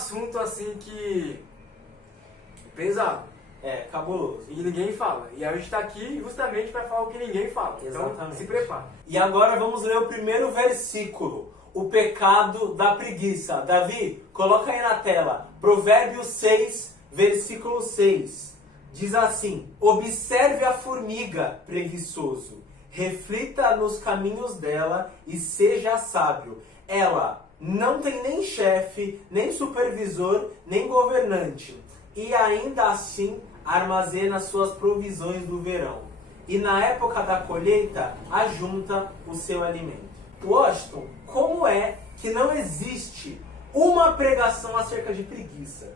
assunto assim que pesado. Cabuloso. E ninguém fala. E a gente está aqui justamente para falar o que ninguém fala. Exatamente. Então se prepara. E agora vamos ler o primeiro versículo. O pecado da preguiça. Davi, coloca aí na tela. Provérbios 6, versículo 6. Diz assim: observe a formiga, preguiçoso. Reflita nos caminhos dela e seja sábio. Ela não tem nem chefe, nem supervisor, nem governante. E ainda assim armazena suas provisões do verão. E na época da colheita, ajunta o seu alimento. Washington, como é que não existe uma pregação acerca de preguiça?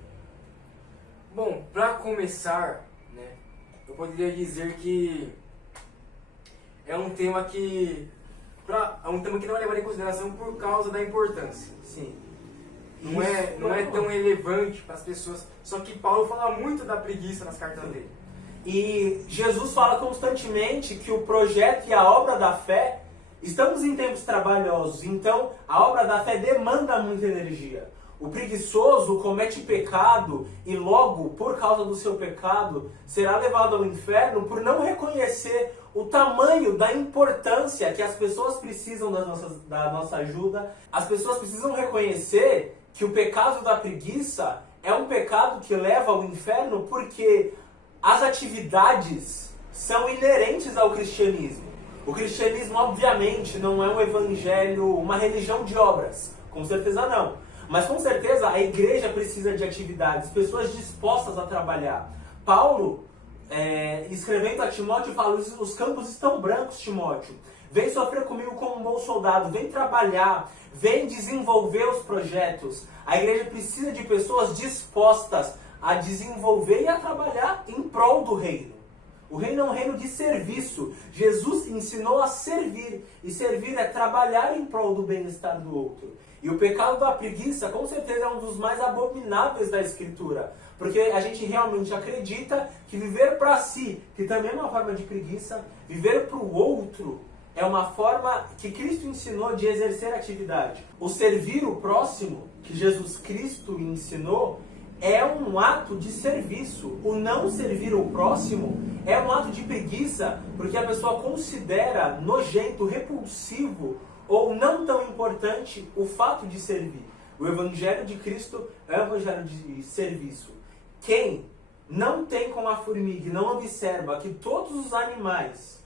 Bom, para começar, né, eu poderia dizer que é um tema que não é levado em consideração por causa da importância. Sim. Não é tão relevante para as pessoas. Só que Paulo fala muito da preguiça nas cartas dele. E Jesus fala constantemente que o projeto e a obra da fé, estamos em tempos trabalhosos, então a obra da fé demanda muita energia. O preguiçoso comete pecado e logo, por causa do seu pecado, será levado ao inferno por não reconhecer o tamanho da importância que as pessoas precisam da nossa ajuda. As pessoas precisam reconhecer que o pecado da preguiça é um pecado que leva ao inferno porque as atividades são inerentes ao cristianismo. O cristianismo, obviamente, não é um evangelho, uma religião de obras. Com certeza não. Mas com certeza a igreja precisa de atividades, pessoas dispostas a trabalhar. Paulo, escrevendo a Timóteo, fala: os campos estão brancos, Timóteo. Vem sofrer comigo como um bom soldado, vem trabalhar, vem desenvolver os projetos. A igreja precisa de pessoas dispostas a desenvolver e a trabalhar em prol do reino. O reino é um reino de serviço. Jesus ensinou a servir. E servir é trabalhar em prol do bem-estar do outro. E o pecado da preguiça, com certeza, é um dos mais abomináveis da Escritura. Porque a gente realmente acredita que viver para si, que também é uma forma de preguiça, viver para o outro é uma forma que Cristo ensinou de exercer atividade. O servir o próximo, que Jesus Cristo ensinou, é um ato de serviço. O não servir o próximo é um ato de preguiça, porque a pessoa considera nojento, repulsivo ou não tão importante o fato de servir. O Evangelho de Cristo é um evangelho de serviço. Quem não tem como a formiga e não observa que todos os animais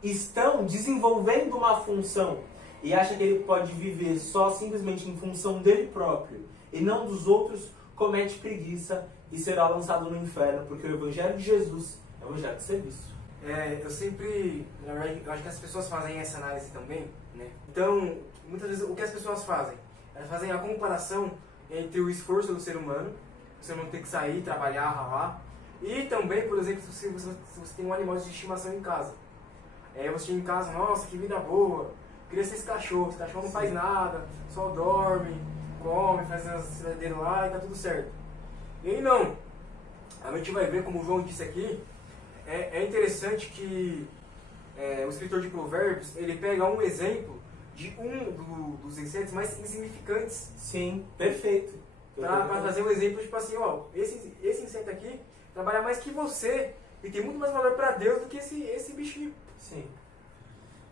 estão desenvolvendo uma função e acha que ele pode viver só simplesmente em função dele próprio e não dos outros, comete preguiça e será lançado no inferno, porque o Evangelho de Jesus é um evangelho de serviço. Na verdade, eu acho que as pessoas fazem essa análise também, né? Então, muitas vezes, o que as pessoas fazem? Elas fazem a comparação entre o esforço do ser humano, você não ter que sair, trabalhar, ralar, e também, por exemplo, se você tem um animal de estimação em casa. Você tem em casa, nossa, que vida boa, queria ser esse cachorro não faz nada, só dorme, come, faz as cidadeiras lá e tá tudo certo. E aí não, a gente vai ver, como o João disse aqui, é interessante que o escritor de Provérbios, ele pega um exemplo de dos insetos mais insignificantes. Sim, perfeito. Para trazer um exemplo, tipo assim, esse inseto aqui trabalha mais que você e tem muito mais valor para Deus do que esse bichinho. Sim.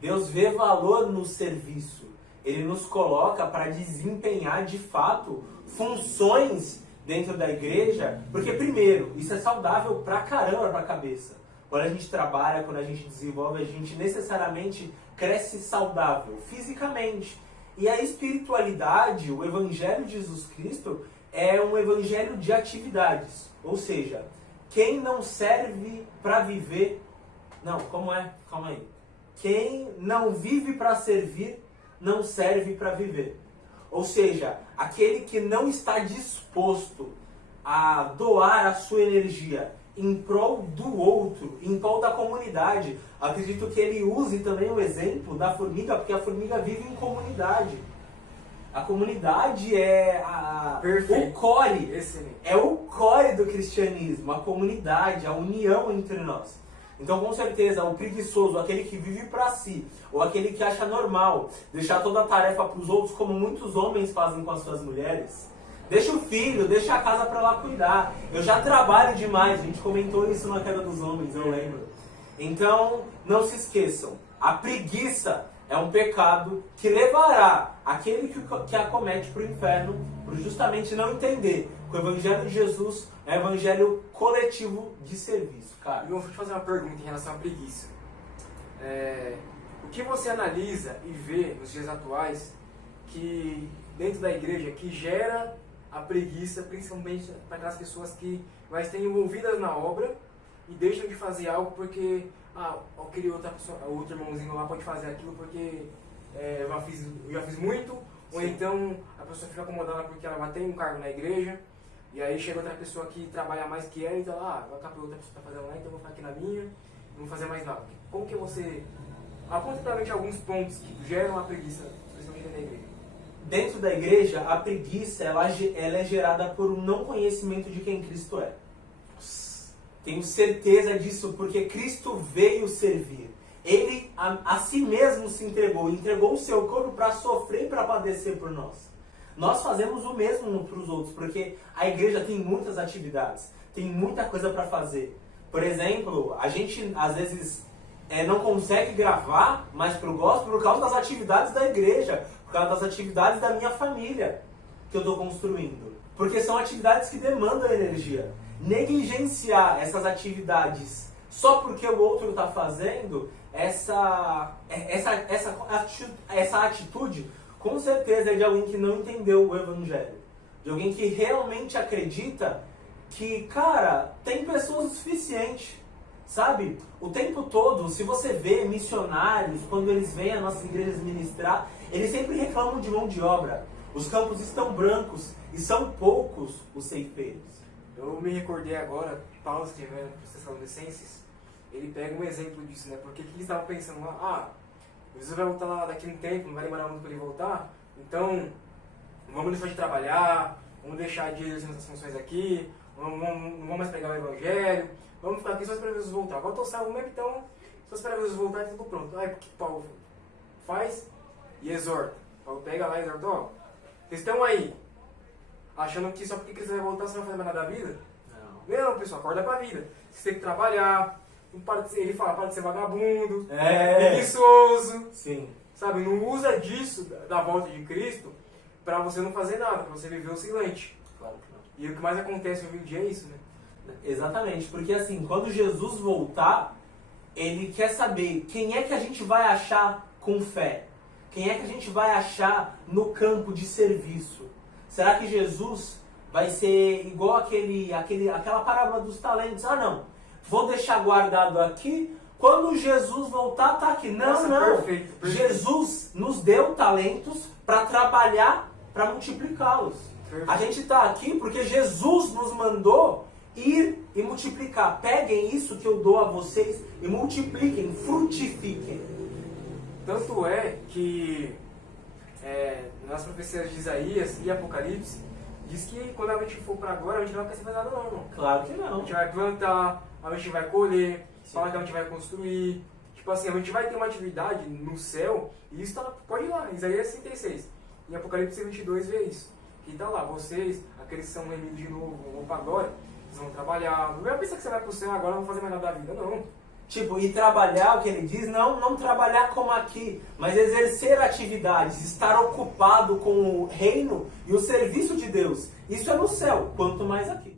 Deus vê valor no serviço. Ele nos coloca para desempenhar de fato funções dentro da igreja, porque primeiro, isso é saudável pra caramba pra cabeça. Quando a gente trabalha, quando a gente desenvolve, a gente necessariamente cresce saudável, fisicamente. E a espiritualidade, o Evangelho de Jesus Cristo, é um evangelho de atividades. Ou seja, quem não serve para viver... Não, como é? Calma aí. Quem não vive para servir, não serve para viver. Ou seja, aquele que não está disposto a doar a sua energia em prol do outro, em prol da comunidade. Acredito que ele use também o exemplo da formiga, porque a formiga vive em comunidade. A comunidade é o core, é o core do cristianismo, a comunidade, a união entre nós. Então, com certeza, o preguiçoso, aquele que vive para si, ou aquele que acha normal deixar toda a tarefa para os outros, como muitos homens fazem com as suas mulheres, Deixa o filho, deixa a casa pra lá cuidar. Eu já trabalho demais, a gente comentou isso na Queda dos Homens, eu lembro. Então, não se esqueçam, a preguiça é um pecado que levará aquele que acomete para o inferno por justamente não entender que o Evangelho de Jesus é um evangelho coletivo de serviço, cara. E eu vou te fazer uma pergunta em relação à preguiça. O que você analisa e vê nos dias atuais que dentro da igreja que gera a preguiça, principalmente para aquelas pessoas que vai estar envolvidas na obra e deixam de fazer algo porque aquele outro irmãozinho lá pode fazer aquilo porque eu já fiz muito, ou então a pessoa fica acomodada porque ela já tem um cargo na igreja, e aí chega outra pessoa que trabalha mais que ela, então vai ficar outra pessoa está fazendo lá, então eu vou ficar aqui na minha, não vou fazer mais nada. Como que você aponta pra gente alguns pontos que geram a preguiça, principalmente dentro da igreja? Dentro da igreja, a preguiça ela é gerada por um não conhecimento de quem Cristo é. Tenho certeza disso, porque Cristo veio servir. Ele a si mesmo se entregou o seu corpo para sofrer e para padecer por nós. Nós fazemos o mesmo para os outros, porque a igreja tem muitas atividades, tem muita coisa para fazer. Por exemplo, a gente às vezes não consegue gravar mais pro gospel por causa das atividades da igreja, por causa das atividades da minha família que eu estou construindo. Porque são atividades que demandam energia. Negligenciar essas atividades só porque o outro está fazendo, essa atitude, com certeza é de alguém que não entendeu o Evangelho. De alguém que realmente acredita que, cara, tem pessoas o suficiente. Sabe? O tempo todo, se você vê missionários, quando eles vêm às nossas igrejas ministrar, eles sempre reclamam de mão de obra. Os campos estão brancos e são poucos os ceifeiros. Eu me recordei agora, Paulo escrevendo para os Tessalonicenses, ele pega um exemplo disso, né? Porque eles estavam pensando lá, Jesus vai voltar lá daqui a um tempo, não vai demorar muito para ele voltar, então vamos deixar de trabalhar, vamos deixar de exercer nossas funções aqui, não vamos mais pregar o Evangelho, vamos ficar aqui só esperando Jesus voltar. Agora estou salvo mesmo, então só esperando Jesus voltar e tudo pronto. Aí o que Paulo faz? E exorta. Paulo pega lá e exorta, vocês estão aí, achando que só porque Cristo vai voltar você não vai fazer mais nada da vida? Não, pessoal, acorda pra vida. Você tem que trabalhar, ele fala, para de ser vagabundo, preguiçoso. Sim. Sabe, não usa disso, da volta de Cristo, pra você não fazer nada, pra você viver oscilante. Claro que não. E o que mais acontece hoje em dia é isso, né? Exatamente, porque assim, quando Jesus voltar, ele quer saber quem é que a gente vai achar com fé. Quem é que a gente vai achar no campo de serviço? Será que Jesus vai ser igual aquela parábola dos talentos? Não, vou deixar guardado aqui, quando Jesus voltar tá aqui. Não, não. Perfeito. Jesus nos deu talentos para trabalhar, para multiplicá-los. A gente está aqui porque Jesus nos mandou ir e multiplicar. Peguem isso que eu dou a vocês e multipliquem, frutifiquem. Tanto é que nas profecias de Isaías e Apocalipse, diz que quando a gente for para agora, a gente não vai fazer nada não, irmão. Claro que A não. gente vai plantar, a gente vai colher, Sim. fala que a gente vai construir. Tipo assim, a gente vai ter uma atividade no céu, e isso pode ir lá, Isaías 66. Em Apocalipse 22 vê isso. Que tá lá, vocês, aqueles que são remidos de novo, vão para agora, vocês vão trabalhar. Não vai pensar que você vai pro céu agora, não vão fazer mais nada da vida, não. Tipo, e trabalhar, o que ele diz, não trabalhar como aqui, mas exercer atividades, estar ocupado com o reino e o serviço de Deus. Isso é no céu, quanto mais aqui.